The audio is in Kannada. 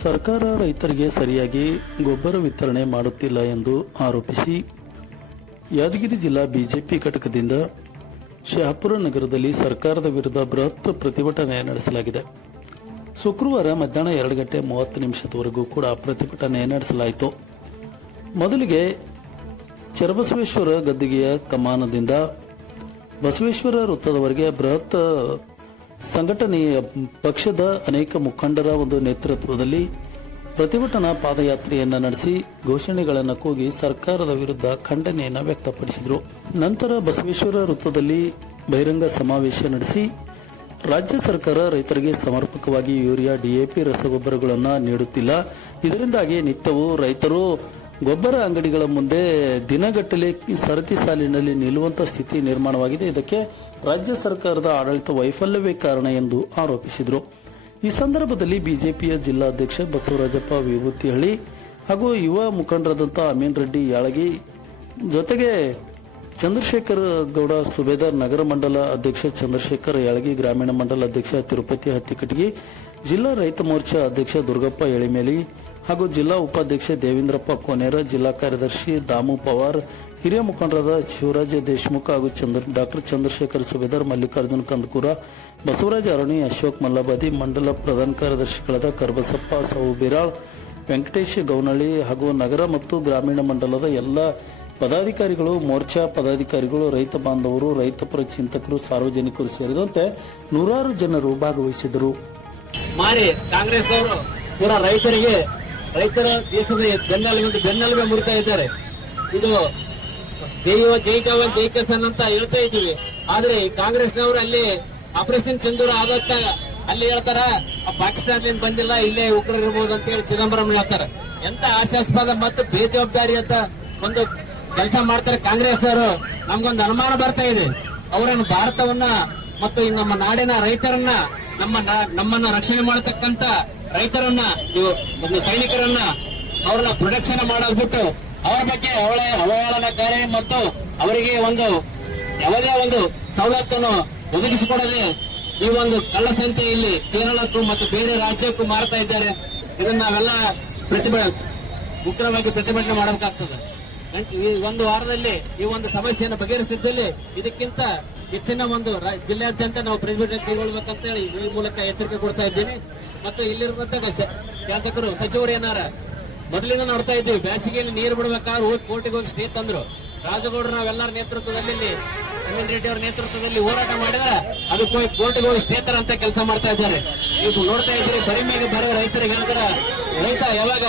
ಸರ್ಕಾರ ರೈತರಿಗೆ ಸರಿಯಾಗಿ ಗೊಬ್ಬರ ವಿತರಣೆ ಮಾಡುತ್ತಿಲ್ಲ ಎಂದು ಆರೋಪಿಸಿ ಯಾದಗಿರಿ ಜಿಲ್ಲಾ ಬಿಜೆಪಿ ಘಟಕದಿಂದ ಶಹಾಪುರ ನಗರದಲ್ಲಿ ಸರ್ಕಾರದ ವಿರುದ್ಧ ಬೃಹತ್ ಪ್ರತಿಭಟನೆ ನಡೆಸಲಾಗಿದೆ. ಶುಕ್ರವಾರ ಮಧ್ಯಾಹ್ನ 2:30 ಕೂಡ ಪ್ರತಿಭಟನೆ ನಡೆಸಲಾಯಿತು. ಮೊದಲಿಗೆ ಚರಬಸವೇಶ್ವರ ಗದ್ದಿಗೆಯ ಕಮಾನದಿಂದ ಬಸವೇಶ್ವರ ವೃತ್ತದವರೆಗೆ ಬೃಹತ್ ಸಂಘಟನೆಯ ಪಕ್ಷದ ಅನೇಕ ಮುಖಂಡರ ಒಂದು ನೇತೃತ್ವದಲ್ಲಿ ಪ್ರತಿಭಟನಾ ಪಾದಯಾತ್ರೆಯನ್ನ ನಡೆಸಿ ಘೋಷಣೆಗಳನ್ನು ಕೂಗಿ ಸರ್ಕಾರದ ವಿರುದ್ಧ ಖಂಡನೆಯನ್ನು ವ್ಯಕ್ತಪಡಿಸಿದರು. ನಂತರ ಬಸವೇಶ್ವರ ವೃತ್ತದಲ್ಲಿ ಬಹಿರಂಗ ಸಮಾವೇಶ ನಡೆಸಿ ರಾಜ್ಯ ಸರ್ಕಾರ ರೈತರಿಗೆ ಸಮರ್ಪಕವಾಗಿ ಯೂರಿಯಾ, ಡಿಎಪಿ ರಸಗೊಬ್ಬರಗಳನ್ನು ನೀಡುತ್ತಿಲ್ಲ. ಇದರಿಂದಾಗಿ ನಿತ್ಯವೂ ರೈತರು ಗೊಬ್ಬರ ಅಂಗಡಿಗಳ ಮುಂದೆ ದಿನಗಟ್ಟಲೆ ಸರತಿ ಸಾಲಿನಲ್ಲಿ ನಿಲ್ಲುವಂತಹ ಸ್ಥಿತಿ ನಿರ್ಮಾಣವಾಗಿದೆ. ಇದಕ್ಕೆ ರಾಜ್ಯ ಸರ್ಕಾರದ ಆಡಳಿತ ವೈಫಲ್ಯವೇ ಕಾರಣ ಎಂದು ಆರೋಪಿಸಿದರು. ಈ ಸಂದರ್ಭದಲ್ಲಿ ಬಿಜೆಪಿಯ ಜಿಲ್ಲಾಧ್ಯಕ್ಷ ಬಸವರಾಜಪ್ಪ ವಿಭೂತಿಹಳ್ಳಿ ಹಾಗೂ ಯುವ ಮುಖಂಡರಾದಂತಹ ಅಮೀನ್ ರೆಡ್ಡಿ ಯಾಳಗಿ ಜೊತೆಗೆ ಚಂದ್ರಶೇಖರ್ ಗೌಡ ಸುಬೇದಾರ್, ನಗರ ಮಂಡಲ ಅಧ್ಯಕ್ಷ ಚಂದ್ರಶೇಖರ್ ಯಾಳಗಿ, ಗ್ರಾಮೀಣ ಮಂಡಲ ಅಧ್ಯಕ್ಷ ತಿರುಪತಿ ಹತ್ತಿಕಟಗಿ, ಜಿಲ್ಲಾ ರೈತ ಮೋರ್ಚಾ ಅಧ್ಯಕ್ಷ ದುರ್ಗಪ್ಪ ಎಳಿಮೇಲಿ ಹಾಗೂ ಜಿಲ್ಲಾ ಉಪಾಧ್ಯಕ್ಷ ದೇವೇಂದ್ರಪ್ಪ ಕೋನೇರ, ಜಿಲ್ಲಾ ಕಾರ್ಯದರ್ಶಿ ದಾಮು ಪವಾರ್, ಹಿರಿಯ ಮುಖಂಡರಾದ ಶಿವರಾಜ ದೇಶಮುಖ ಹಾಗೂ ಡಾಕ್ಟರ್ ಚಂದ್ರಶೇಖರ್ ಸುಬೇದಾರ್, ಮಲ್ಲಿಕಾರ್ಜುನ್ ಕಂದಕೂರ, ಬಸವರಾಜ ಅರಣಿ, ಅಶೋಕ್ ಮಲ್ಲಬಾದಿ, ಮಂಡಲ ಪ್ರಧಾನ ಕಾರ್ಯದರ್ಶಿಗಳಾದ ಕರ್ಬಸಪ್ಪ ಸೌಬಿರಾಳ್, ವೆಂಕಟೇಶ್ ಗೌನಳ್ಳಿ ಹಾಗೂ ನಗರ ಮತ್ತು ಗ್ರಾಮೀಣ ಮಂಡಲದ ಎಲ್ಲ ಪದಾಧಿಕಾರಿಗಳು, ಮೋರ್ಚಾ ಪದಾಧಿಕಾರಿಗಳು, ರೈತ ಬಾಂಧವರು, ರೈತಪರ ಚಿಂತಕರು, ಸಾರ್ವಜನಿಕರು ಸೇರಿದಂತೆ ನೂರಾರು ಜನರು ಭಾಗವಹಿಸಿದರು. ಕಾಂಗ್ರೆಸ್ನವರು ಕೂಡ ರೈತರ ದೇಶದ ಬೆನ್ನೆಲುಬೆ ಮುರಿತಾ ಇದ್ದಾರೆ. ಇದು ಜೈ ಜವಾನ್ ಜೈ ಕಿಸಾನ್ ಅಂತ ಹೇಳ್ತಾ ಇದ್ದೀವಿ. ಆದ್ರೆ ಕಾಂಗ್ರೆಸ್ನವರು ಅಲ್ಲಿ ಆಪರೇಷನ್ ಸಿಂಧೂರ ಆದತ್ತ ಅಲ್ಲಿ ಹೇಳ್ತಾರ ಪಾಕಿಸ್ತಾನದಿಂದ ಬಂದಿಲ್ಲ, ಇಲ್ಲೇ ಉಗ್ರರು ಇರ್ಬೋದು ಅಂತ ಹೇಳಿ ಚಿದಂಬರಂ ಹೇಳ್ತಾರ. ಎಂತ ಹಾಸ್ಯಾಸ್ಪದ ಮತ್ತು ಬೇಜವಾಬ್ದಾರಿ ಅಂತ ಒಂದು ಕೆಲಸ ಮಾಡ್ತಾರೆ ಕಾಂಗ್ರೆಸ್ನವರು. ನಮ್ಗೊಂದು ಅನುಮಾನ ಬರ್ತಾ ಇದೆ. ಅವರನ್ನು ಭಾರತವನ್ನ ಮತ್ತು ನಮ್ಮ ನಾಡಿನ ರೈತರನ್ನ ನಮ್ಮನ್ನ ರಕ್ಷಣೆ ಮಾಡತಕ್ಕಂತ ರೈತರನ್ನ, ಒಂದು ಸೈನಿಕರನ್ನ ಅವ್ರನ್ನ ಪ್ರೊಟೆಕ್ಷನ್ ಮಾಡೋದ್ಬಿಟ್ಟು ಅವರ ಬಗ್ಗೆ ಅವಹೇಳನಕಾರಿ ಮತ್ತು ಅವರಿಗೆ ಯಾವುದೇ ಒಂದು ಸವಲತ್ತನ್ನು ಒದಗಿಸಿಕೊಡದೆ ಈ ಒಂದು ಕಳ್ಳಸಂತೆ ಇಲ್ಲಿ ಕೇರಳಕ್ಕೂ ಮತ್ತು ಬೇರೆ ರಾಜ್ಯಕ್ಕೂ ಮಾರ್ತಾ ಇದ್ದಾರೆ. ಇದನ್ನ ನಾವೆಲ್ಲ ಉಗ್ರವಾಗಿ ಪ್ರತಿಭಟನೆ ಮಾಡಬೇಕಾಗ್ತದೆ. ಈ ಒಂದು ವಾರದಲ್ಲಿ ಈ ಒಂದು ಸಮಸ್ಯೆಯನ್ನು ಬಗೆಹರಿಸಿದ್ದಲ್ಲಿ ಇದಕ್ಕಿಂತ ಹೆಚ್ಚಿನ ಒಂದು ಜಿಲ್ಲೆಯಾದ್ಯಂತ ನಾವು ಪ್ರತಿಭಟನೆ ಕೈಗೊಳ್ಳಬೇಕಂತ ಹೇಳಿ ಈ ಮೂಲಕ ಎಚ್ಚರಿಕೆ ಕೊಡ್ತಾ ಇದ್ದೇನೆ. ಮತ್ತು ಇಲ್ಲಿರುವಂತಹ ಶಾಸಕರು, ಸಚಿವರು ಏನಾರ ಮೊದಲಿಂದ ನೋಡ್ತಾ ಇದ್ದೀವಿ, ಬೇಸಿಗೆಯಲ್ಲಿ ನೀರು ಬಿಡಬೇಕಾದ್ರೆ ಹೋಗಿ ಕೋರ್ಟಿಗೆ ಹೋಗಿ ಸ್ಟೇ ತಂದ್ರು. ರಾಜಗೌಡರು ನಾವೆಲ್ಲರ ನೇತೃತ್ವದಲ್ಲಿ, ಅಮೀನ್ ರೆಡ್ಡಿ ಅವರ ನೇತೃತ್ವದಲ್ಲಿ ಹೋರಾಟ ಮಾಡಿದ್ರೆ ಅದಕ್ಕೆ ಹೋಗಿ ಕೋರ್ಟಿಗೆ ಹೋಗಿ ಸ್ಟೇ ತರ ಅಂತ ಕೆಲಸ ಮಾಡ್ತಾ ಇದ್ದಾರೆ. ನೀವು ನೋಡ್ತಾ ಇದ್ದೀರಿ, ಬರೀ ರೈತರಿಗೆ ಹೇಳಿದ್ರೆ ರೈತ ಯಾವಾಗ